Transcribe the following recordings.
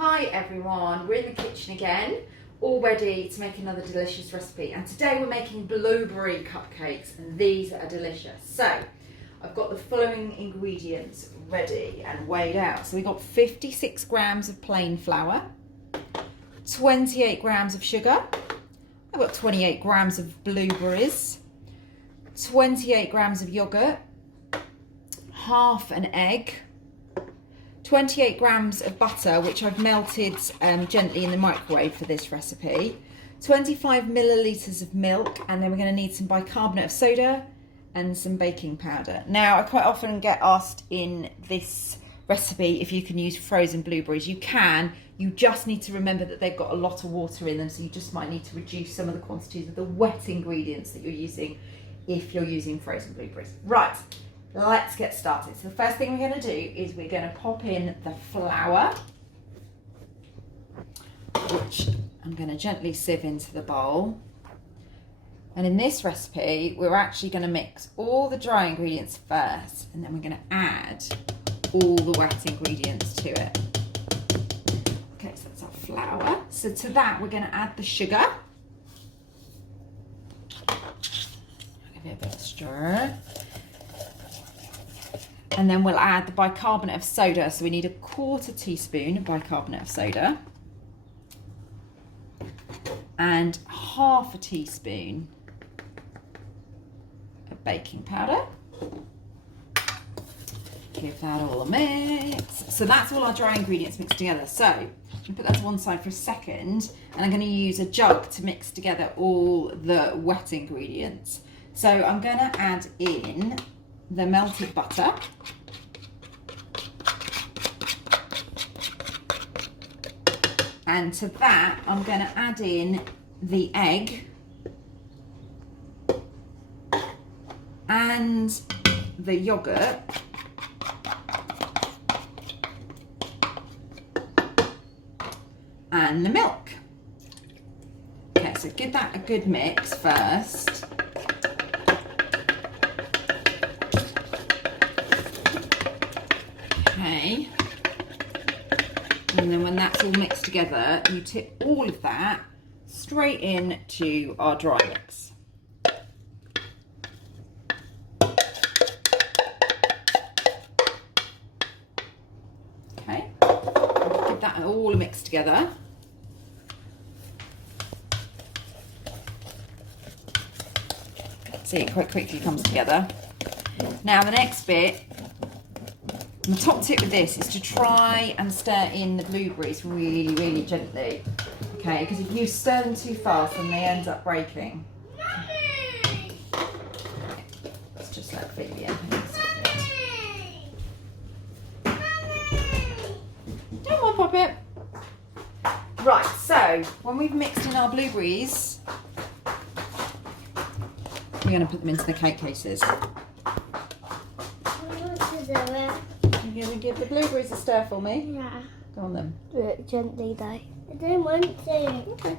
Hi everyone, we're in the kitchen again, all ready to make another delicious recipe, and today we're making blueberry cupcakes and these are delicious. So I've got the following ingredients ready and weighed out. So we've got 56 grams of plain flour, 28 grams of sugar, I've got 28 grams of blueberries, 28 grams of yogurt, half an egg, 28 grams of butter, which I've melted gently in the microwave for this recipe, 25 millilitres of milk, and then we're going to need some bicarbonate of soda and some baking powder. Now, I quite often get asked in this recipe if you can use frozen blueberries. You can, you just need to remember that they've got a lot of water in them, so you just might need to reduce some of the quantities of the wet ingredients that you're using if you're using frozen blueberries. Right. Let's get started. So the first thing we're going to do is we're going to pop in the flour, which I'm going to gently sieve into the bowl. And in this recipe, we're actually going to mix all the dry ingredients first, and then we're going to add all the wet ingredients to it. Okay, so that's our flour. So to that, we're going to add the sugar. Give it a bit of stir. And then we'll add the bicarbonate of soda. So we need a 1/4 teaspoon of bicarbonate of soda and 1/2 teaspoon of baking powder. Give that all a mix. So that's all our dry ingredients mixed together. So I'm going to put that to one side for a second, and I'm going to use a jug to mix together all the wet ingredients. So I'm going to add in the melted butter, and to that I'm going to add in the egg and the yogurt and the milk. Okay, so give that a good mix first. Okay, and then when that's all mixed together, you tip all of that straight into our dry mix. Okay, give that all mixed together. See, it quite quickly comes together. Now the next bit, the top tip with this is to try and stir in the blueberries really, really gently. Okay, because if you stir them too fast, then they end up breaking. Okay. Let's just let Phoebe in. Don't want pop it. Right, so when we've mixed in our blueberries, we're going to put them into the cake cases. You're going to give the blueberries a stir for me? Yeah. Go on then. Do it gently though. I don't want to. Okay.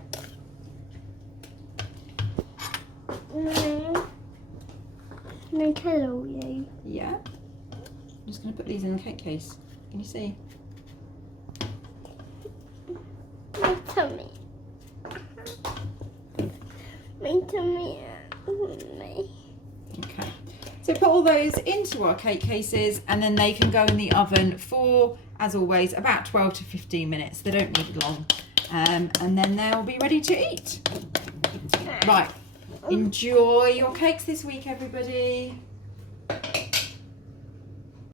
Can I cuddle you? Yeah. I'm just going to put these in the cake case. Can you see? My tummy. My tummy. Okay. So put all those into our cake cases, and then they can go in the oven for, as always, about 12 to 15 minutes. They don't need long. And then they'll be ready to eat. Right. Enjoy your cakes this week, everybody.